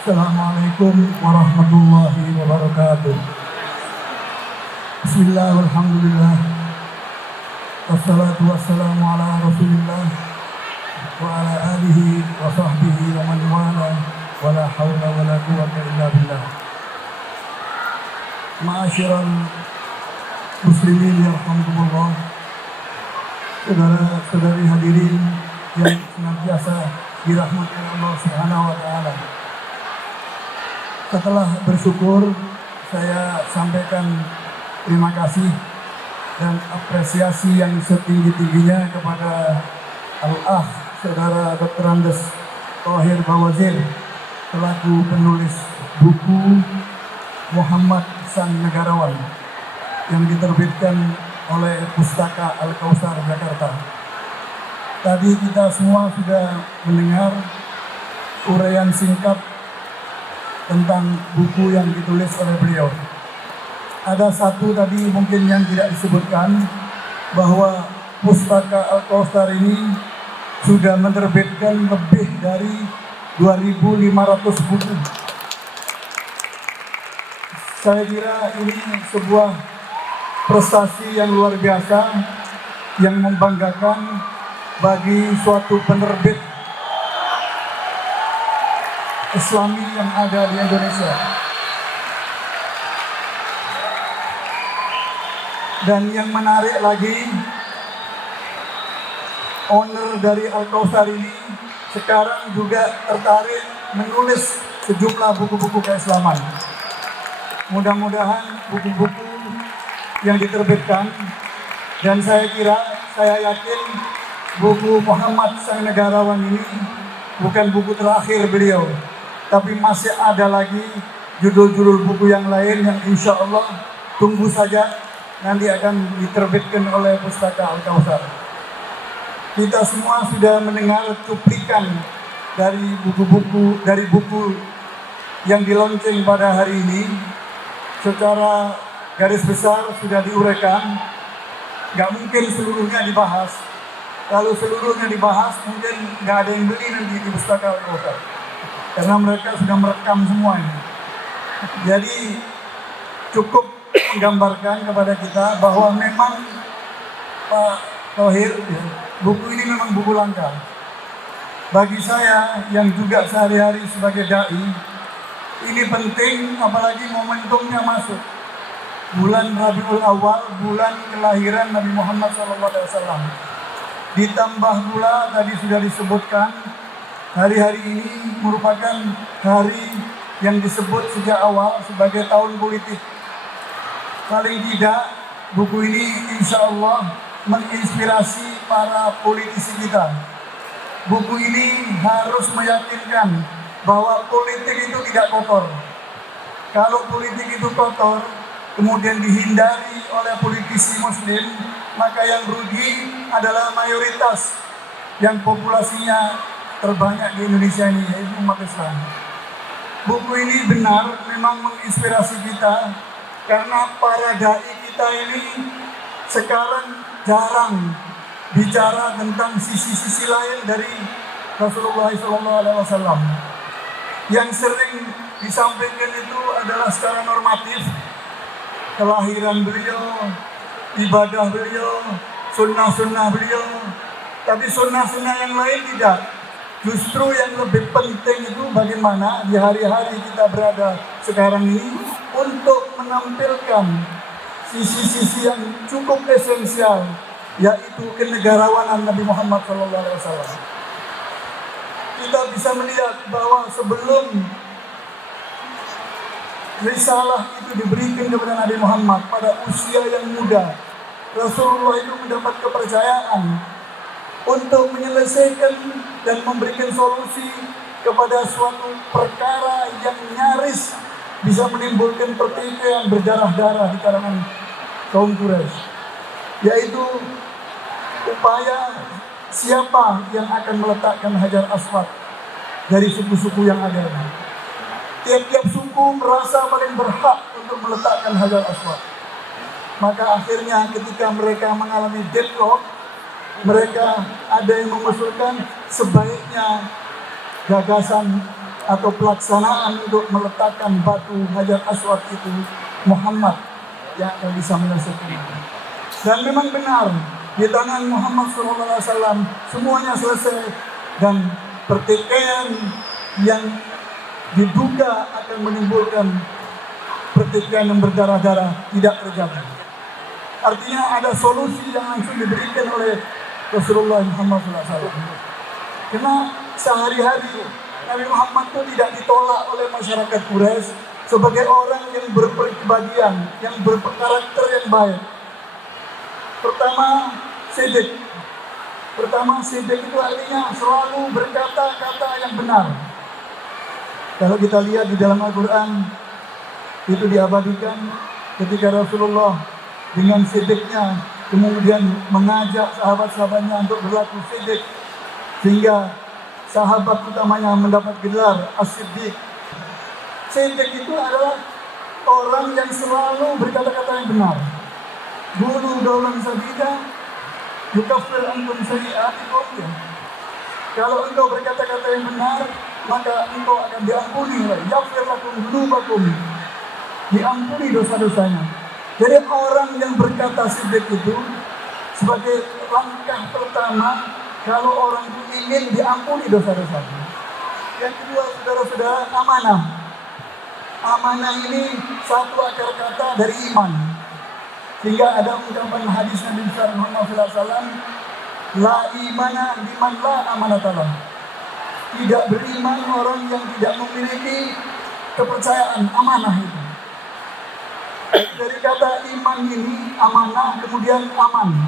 Assalamualaikum warahmatullahi wabarakatuh. Bismillah, alhamdulillah, wassalatu wassalamu ala rasulillah wa ala alihi wa sahbihi wa man wala wa la hawla wa la quwwata illa billah. Ma'asyiral muslimin yarhamkumullah, saudara-saudari hadirin yang senantiasa dirahmati Allah Subhanahu wa taala. Setelah bersyukur, saya sampaikan terima kasih dan apresiasi yang setinggi-tingginya kepada Al-Akh Saudara Dr. Andes Thohir Bawazir selaku penulis buku Muhammad Sang Negarawan yang diterbitkan oleh Pustaka Al-Kausar Jakarta. Tadi kita semua sudah mendengar uraian singkat tentang buku yang ditulis oleh beliau. Ada satu tadi mungkin yang tidak disebutkan, bahwa Pustaka Al-Kausar ini sudah menerbitkan lebih dari 2.500 buku. Saya kira ini sebuah prestasi yang luar biasa, yang membanggakan bagi suatu penerbit Islami yang ada di Indonesia. Dan yang menarik lagi, owner dari Al-Kausar ini sekarang juga tertarik menulis sejumlah buku-buku keislaman. Mudah-mudahan buku-buku yang diterbitkan, dan saya yakin buku Muhammad Sang Negarawan ini bukan buku terakhir beliau, tapi masih ada lagi judul-judul buku yang lain yang insya Allah tunggu saja nanti akan diterbitkan oleh Pustaka Al-Kausar. Kita semua sudah mendengar cuplikan dari buku yang dilaunching pada hari ini. Secara garis besar sudah diuraikan, nggak mungkin seluruhnya dibahas. Kalau seluruhnya dibahas mungkin nggak ada yang beli nanti di Pustaka Al-Kausar, karena mereka sudah merekam semua ini. Jadi cukup menggambarkan kepada kita bahwa memang Pak Thohir, buku ini memang buku langka. Bagi saya yang juga sehari-hari sebagai dai, ini penting, apalagi momentumnya masuk bulan Rabiul Awal, bulan kelahiran Nabi Muhammad SAW. Ditambah pula tadi sudah disebutkan, hari-hari ini merupakan hari yang disebut sejak awal sebagai tahun politik. Paling tidak buku ini insya Allah menginspirasi para politisi kita. Buku ini harus meyakinkan bahwa politik itu tidak kotor. Kalau politik itu kotor, kemudian dihindari oleh politisi muslim, maka yang rugi adalah mayoritas yang populasinya terbanyak di Indonesia ini, yaitu umat Islam. Buku ini benar memang menginspirasi kita, karena para dai kita ini sekarang jarang bicara tentang sisi-sisi lain dari Rasulullah SAW. Yang sering disampaikan itu adalah secara normatif, kelahiran beliau, ibadah beliau, sunnah-sunnah beliau. Tapi sunnah-sunnah yang lain tidak. Justru yang lebih penting itu bagaimana di hari-hari kita berada sekarang ini untuk menampilkan sisi-sisi yang cukup esensial, yaitu kenegarawanan Nabi Muhammad SAW. Kita bisa melihat bahwa sebelum risalah itu diberikan kepada Nabi Muhammad pada usia yang muda, Rasulullah itu mendapat kepercayaan untuk menyelesaikan dan memberikan solusi kepada suatu perkara yang nyaris bisa menimbulkan pertikaian berdarah-darah di kalangan kaum Quraisy, yaitu upaya siapa yang akan meletakkan Hajar Aswad dari suku-suku yang ada. Tiap-tiap suku merasa paling berhak untuk meletakkan Hajar Aswad. Maka akhirnya ketika mereka mengalami deadlock, mereka ada yang mengusulkan sebaiknya gagasan atau pelaksanaan untuk meletakkan batu Hajar Aswad itu Muhammad yang akan bisa menyelesaikan. Dan memang benar di tangan Muhammad SAW semuanya selesai dan pertikaian yang diduga akan menimbulkan pertikaian yang berdarah-darah tidak terjadi. Artinya ada solusi yang langsung diberikan oleh Rasulullah Muhammad SAW. Karena sehari-hari Nabi Muhammad itu tidak ditolak oleh masyarakat Quraisy sebagai orang yang berpribadian, yang berkarakter yang baik. Pertama, Siddiq itu artinya selalu berkata-kata yang benar. Kalau kita lihat di dalam Al-Quran, itu diabadikan ketika Rasulullah dengan siddiqnya kemudian mengajak sahabat-sahabatnya untuk berlaku siddiq, sehingga sahabat utamanya mendapat gelar As-Siddiq. Siddiq itu adalah orang yang selalu berkata-kata yang benar. Dulu daulan sabida yukaffir ankum sayyi'atikum. Kalau engkau berkata-kata yang benar, maka engkau akan diampuni. Yaghfir lakum dzunubakum, diampuni dosa-dosanya. Jadi orang yang berkata siddiq itu sebagai langkah pertama kalau orang itu ingin diampuni dosa-dosanya. Yang kedua, saudara-saudara, amanah. Amanah ini satu akar kata dari iman. Sehingga ada ungkapan hadis Nabi Muhammad SAW, la imana liman la amanatalah. Tidak beriman orang yang tidak memiliki kepercayaan amanah itu. Dari kata iman ini, amanah, kemudian aman.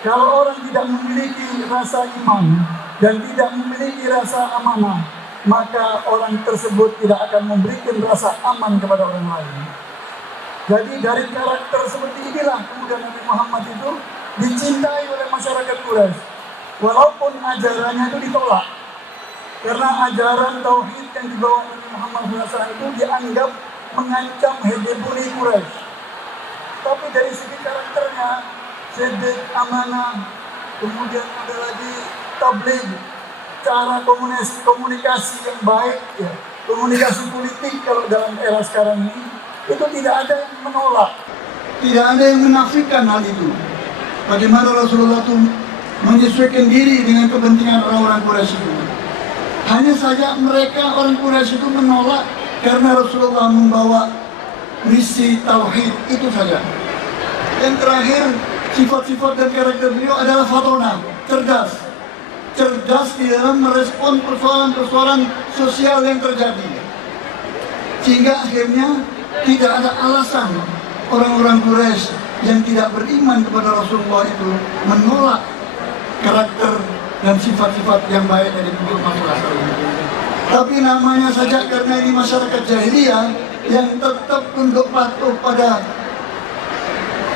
Kalau orang tidak memiliki rasa iman dan tidak memiliki rasa amanah, maka orang tersebut tidak akan memberikan rasa aman kepada orang lain. Jadi dari karakter seperti inilah kemudian Nabi Muhammad itu dicintai oleh masyarakat Quraisy, walaupun ajarannya itu ditolak. Karena ajaran tauhid yang dibawa Nabi Muhammad SAW itu dianggap mengancam hegemoni Quraisy. Tapi dari segi karakternya, siddiq, amanah, kemudian ada lagi tabligh, cara komunikasi yang baik, ya, komunikasi politik kalau dalam era sekarang ini, itu tidak ada yang menolak, tidak ada yang menafikan hal itu. Bagaimana Rasulullah itu menyesuaikan diri dengan kepentingan orang-orang Quraisy itu. Hanya saja mereka orang Quraisy itu menolak karena Rasulullah membawa misi tauhid, itu saja. Yang terakhir, sifat-sifat dan karakter beliau adalah fatona, cerdas di dalam merespon persoalan-persoalan sosial yang terjadi. Sehingga akhirnya tidak ada alasan orang-orang Quraisy yang tidak beriman kepada Rasulullah itu menolak karakter dan sifat-sifat yang baik dari Rasulullah SAW. Tapi namanya saja karena ini masyarakat jahiliyah yang tetap tunduk patuh pada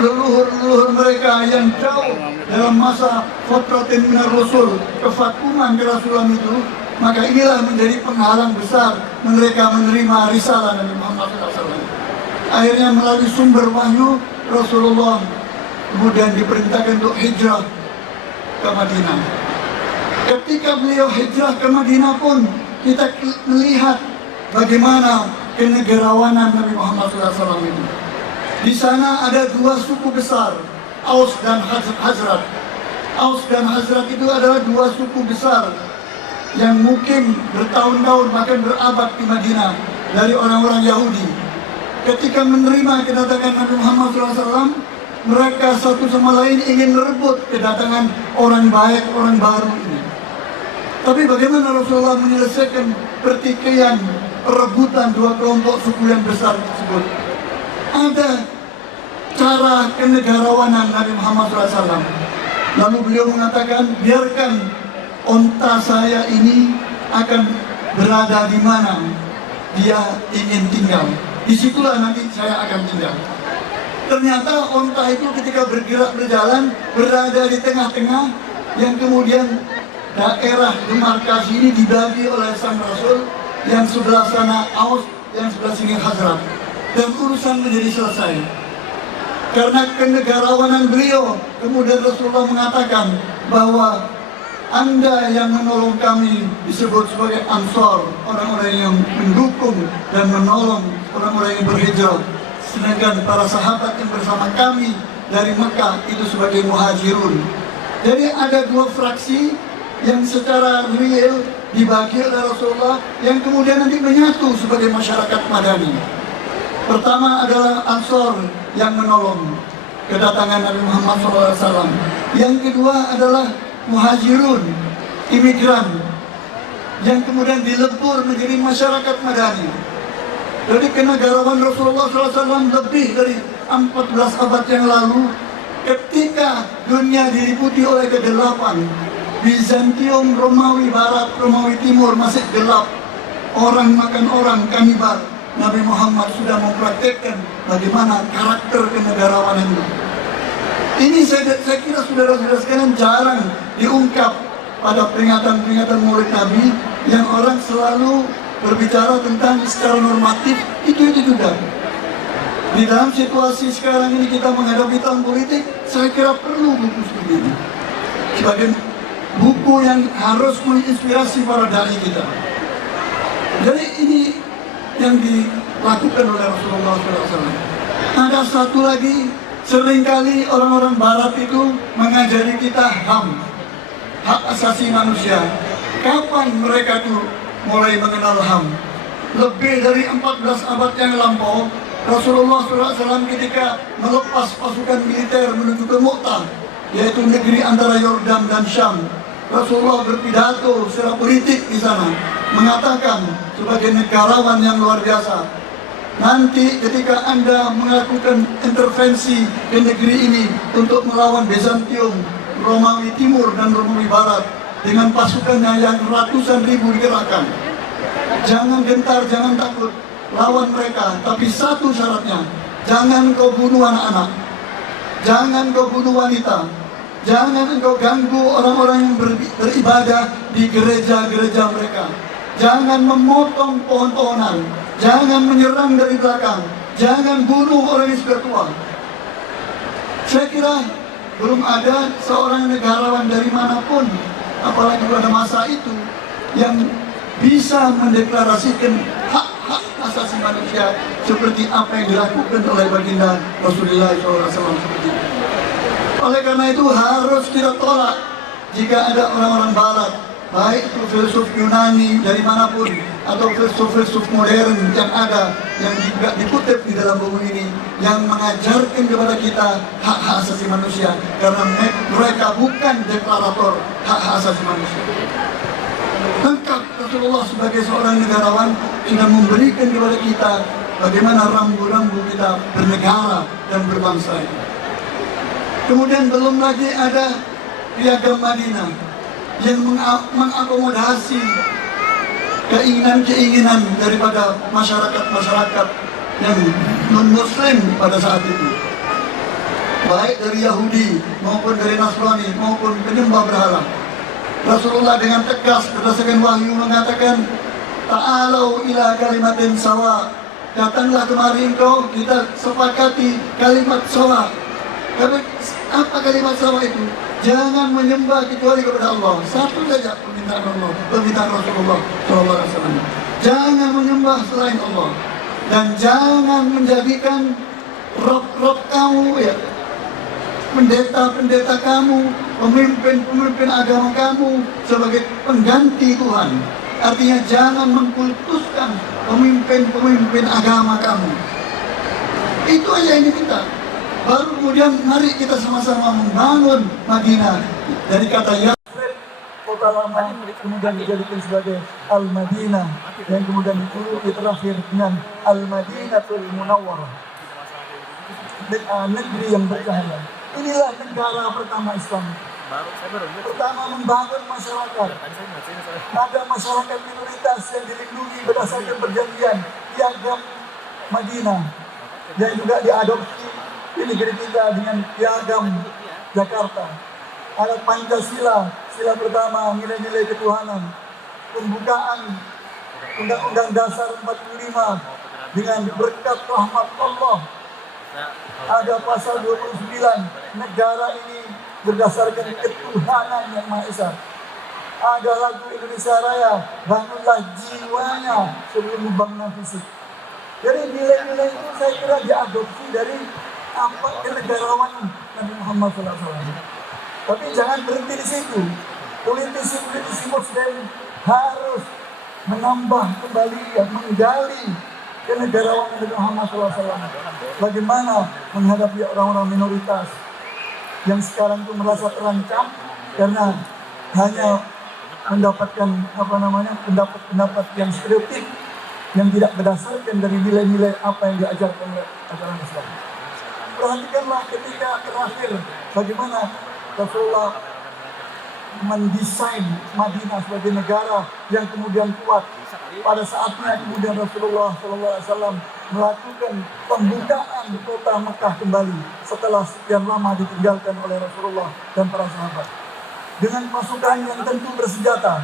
leluhur-leluhur mereka yang jauh dalam masa fatratin minar rasul, kevakuman kerasulan itu, maka inilah menjadi penghalang besar mereka menerima risalah Nabi Muhammad SAW. Akhirnya melalui sumber wahyu Rasulullah kemudian diperintahkan untuk hijrah ke Madinah. Ketika beliau hijrah ke Madinah pun kita melihat bagaimana kenegarawanan Nabi Muhammad SAW itu. Di sana ada dua suku besar, Aus dan Hazrat. Aus dan Hazrat itu adalah dua suku besar yang mungkin bertahun-tahun bahkan berabad di Madinah dari orang-orang Yahudi. Ketika menerima kedatangan Nabi Muhammad SAW, mereka satu sama lain ingin merebut kedatangan orang baik, orang baru ini. Tapi bagaimana Rasulullah menyelesaikan pertikaian, perebutan dua kelompok suku yang besar tersebut? Ada cara kenegarawanan Nabi Muhammad SAW. Lalu beliau mengatakan, biarkan onta saya ini akan berada di mana dia ingin tinggal. Disitulah nanti saya akan tinggal. Ternyata onta itu ketika bergerak berjalan berada di tengah-tengah, yang kemudian daerah demarkasi ini dibagi oleh sang Rasul, yang sebelah sana Aus, yang sebelah sini Hazrat, dan urusan menjadi selesai. Karena kenegarawanan beliau, kemudian Rasulullah mengatakan bahwa Anda yang menolong kami disebut sebagai Ansor, orang-orang yang mendukung dan menolong orang-orang yang berhijrah. Sedangkan para sahabat yang bersama kami dari Mekah itu sebagai Muhajirun. Jadi ada dua fraksi yang secara real dibagi oleh Rasulullah yang kemudian nanti menyatu sebagai masyarakat Madani. Pertama adalah Ansor yang menolong kedatangan Nabi Muhammad SAW. Yang kedua adalah Muhajirun, imigran yang kemudian dilebur menjadi masyarakat Madani. Jadi kenegarawan Rasulullah SAW lebih dari 14 abad yang lalu, ketika dunia diliputi oleh kegelapan, Bizantium, Romawi Barat, Romawi Timur masih gelap, orang makan orang, kanibal. Nabi Muhammad sudah mempraktekkan bagaimana karakter kenegarawanan itu. Ini saya kira saudara-saudara sekalian jarang diungkap pada peringatan-peringatan Maulid Nabi yang orang selalu berbicara tentang secara normatif itu juga. Di dalam situasi sekarang ini kita menghadapi tahun politik, saya kira perlu buku seperti ini sebagai buku yang harus menginspirasi para dai kita. Jadi ini yang dilakukan oleh Rasulullah SAW. Ada satu lagi, seringkali orang-orang Barat itu mengajari kita HAM, hak asasi manusia. Kapan mereka tuh mulai mengenal HAM? Lebih dari 14 abad yang lampau, Rasulullah SAW ketika melepas pasukan militer menuju ke Mu'tah, yaitu negeri antara Yordan dan Syam, Rasulullah berpidato secara politik di sana, mengatakan sebagai negarawan yang luar biasa, nanti ketika Anda melakukan intervensi ke negeri ini untuk melawan Bizantium, Romawi Timur dan Romawi Barat dengan pasukannya yang ratusan ribu dikerahkan, jangan gentar, jangan takut, lawan mereka. Tapi satu syaratnya, jangan kau bunuh anak-anak, jangan kau bunuh wanita, jangan engkau ganggu orang-orang yang beribadah di gereja-gereja mereka, jangan memotong pohon-pohonan, jangan menyerang dari belakang, jangan bunuh orang yang sudah tua. Saya kira belum ada seorang negarawan dari manapun, apalagi pada masa itu, yang bisa mendeklarasikan hak-hak asasi manusia seperti apa yang dilakukan oleh baginda Rasulullah SAW seperti itu. Oleh karena itu harus kita tolak jika ada orang-orang Barat, baik itu filsuf Yunani dari manapun atau filsuf-filsuf modern yang ada, yang juga dikutip di dalam buku ini, yang mengajarkan kepada kita hak-hak asasi manusia, karena mereka bukan deklarator hak-hak asasi manusia. Lengkap Rasulullah sebagai seorang negarawan sudah memberikan kepada kita bagaimana rambu-rambu kita bernegara dan berbangsa ini. Kemudian belum lagi ada Piagam Madinah yang mengakomodasi keinginan-keinginan daripada masyarakat-masyarakat yang non-Muslim pada saat itu, baik dari Yahudi maupun dari Nasrani maupun penyembah berhala. Rasulullah dengan tegas berdasarkan wahyu mengatakan, ta'alau ila kalimatin sawa, datanglah kemari engkau, kita sepakati kalimat sawa. Apa kalimat sawa itu? Jangan menyembah kecuali kepada Allah. Satu saja permintaan Allah, permintaan Rasulullah SAW. Jangan menyembah selain Allah, dan jangan menjadikan rob kamu, ya, pendeta-pendeta kamu, pemimpin-pemimpin agama kamu sebagai pengganti Tuhan. Artinya jangan mengkultuskan pemimpin-pemimpin agama kamu. Itu aja yang diminta. Baru kemudian mari kita sama-sama membangun Madinah. Dari kata Yathrib, kota lama, kemudian dijadikan sebagai Al-Madinah, yang kemudian itu terakhir dengan Al-Madinatul Munawwarah, negeri yang bercahaya. Inilah negara pertama Islam. Pertama membangun masyarakat. Ada masyarakat minoritas yang dilindungi berdasarkan perjanjian Piagam Madinah, yang juga diadopsi di negeri kita dengan Piagam Jakarta. Ada Pancasila, sila pertama, nilai-nilai ketuhanan. Pembukaan Undang-Undang Dasar 45 dengan berkat rahmat Allah. Ada pasal 29, negara ini berdasarkan ketuhanan yang Maha Esa. Ada lagu Indonesia Raya, bangunlah jiwanya sebelum membangun fisik. Jadi nilai-nilai itu saya kira diadopsi dari apa kenegarawanan Nabi Muhammad SAW. Tapi jangan berhenti di situ. Politisi-politisi Muslim harus menambah kembali, menggali kenegarawanan Nabi Muhammad SAW. Bagaimana menghadapi orang-orang minoritas yang sekarang itu merasa terancam karena hanya mendapatkan pendapat-pendapat yang stereotip yang tidak berdasarkan dari nilai-nilai apa yang diajarkan oleh ajaran Islam. Perhatikanlah ketika terakhir bagaimana Rasulullah mendesain Madinah sebagai negara yang kemudian kuat. Pada saatnya kemudian Rasulullah SAW melakukan pembukaan kota Mekah kembali setelah sekian lama ditinggalkan oleh Rasulullah dan para sahabat. Dengan pasukan yang tentu bersenjata,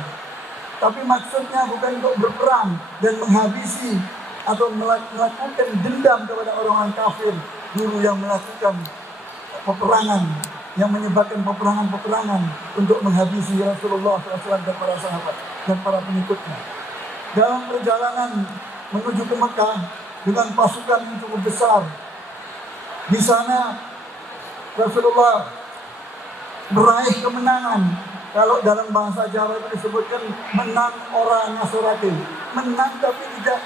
tapi maksudnya bukan untuk berperang dan menghabisi atau melakukan dendam kepada orang-orang kafir dulu yang melakukan peperangan, yang menyebabkan peperangan-peperangan untuk menghabisi Rasulullah SAW dan para sahabat dan para pengikutnya. Dalam perjalanan menuju ke Mekah dengan pasukan yang cukup besar, di sana Rasulullah meraih kemenangan. Kalau dalam bahasa Jawa itu disebutkan menang orang nasorati, menang tapi tidak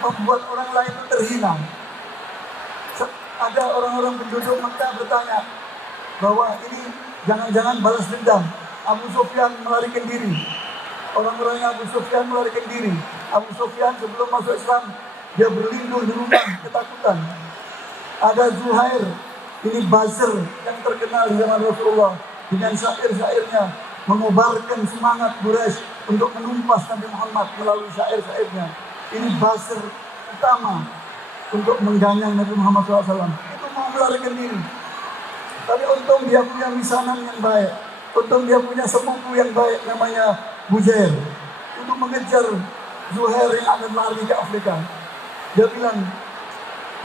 membuat orang lain terhina. Ada orang-orang penduduk Mekah bertanya bahwa ini jangan-jangan balas dendam. Abu Sufyan melarikan diri. Orang-orangnya Abu Sufyan melarikan diri. Abu Sufyan sebelum masuk Islam dia berlindung di rumah ketakutan. Ada Zuhair, ini buzzer yang terkenal di zaman Rasulullah, dengan syair-syairnya mengobarkan semangat Quraisy untuk menumpas Nabi Muhammad melalui syair-syairnya. Ini buzzer utama untuk mengganyang Nabi Muhammad SAW. Itu mau melarikan diri. Tapi untung dia punya misanan yang baik. Untung dia punya sepupu yang baik namanya Bujair. Untuk mengejar Zuhair yang akan lari ke Afrika. Dia bilang,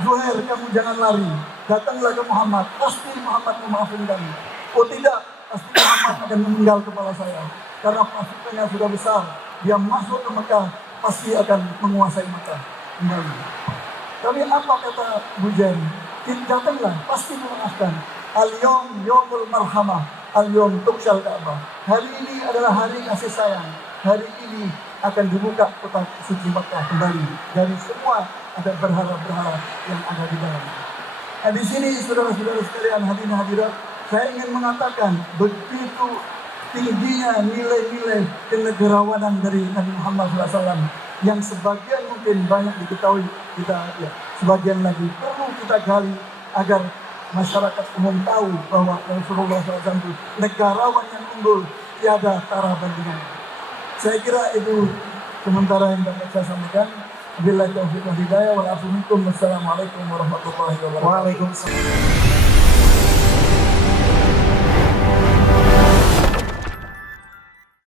Zuhair, kamu jangan lari. Datanglah ke Muhammad. Pasti Muhammad memaafkan kamu. Oh tidak, pasti Muhammad akan meninggal kepala saya. Karena pasukannya sudah besar. Dia masuk ke Mekah, pasti akan menguasai Mekah kembali. Tapi apa kata Bujair? Datanglah, pasti memaafkan. Al-yom yomul marhamah, al-yom tukshal Ka'bah. Hari ini adalah hari kasih sayang. Hari ini akan dibuka kota suci Mekah kembali dari semua ada berhala-berhala yang ada di dalam. Nah, di sini saudara-saudara sekalian, hadirin hadirat, saya ingin mengatakan begitu tingginya nilai-nilai kenegarawanan dari Nabi Muhammad SAW yang sebagian mungkin banyak diketahui kita, ya, sebagian lagi perlu kita gali agar masyarakat umum tahu bahwa Rasulullah SAW itu negarawan yang unggul, tiada tara bandingan. Saya kira itu sementara yang dapat saya sampaikan. Wabillahi taufiq wal hidayah wal afu minkum. Wassalamualaikum warahmatullahi wabarakatuh. Waalaikumsalam.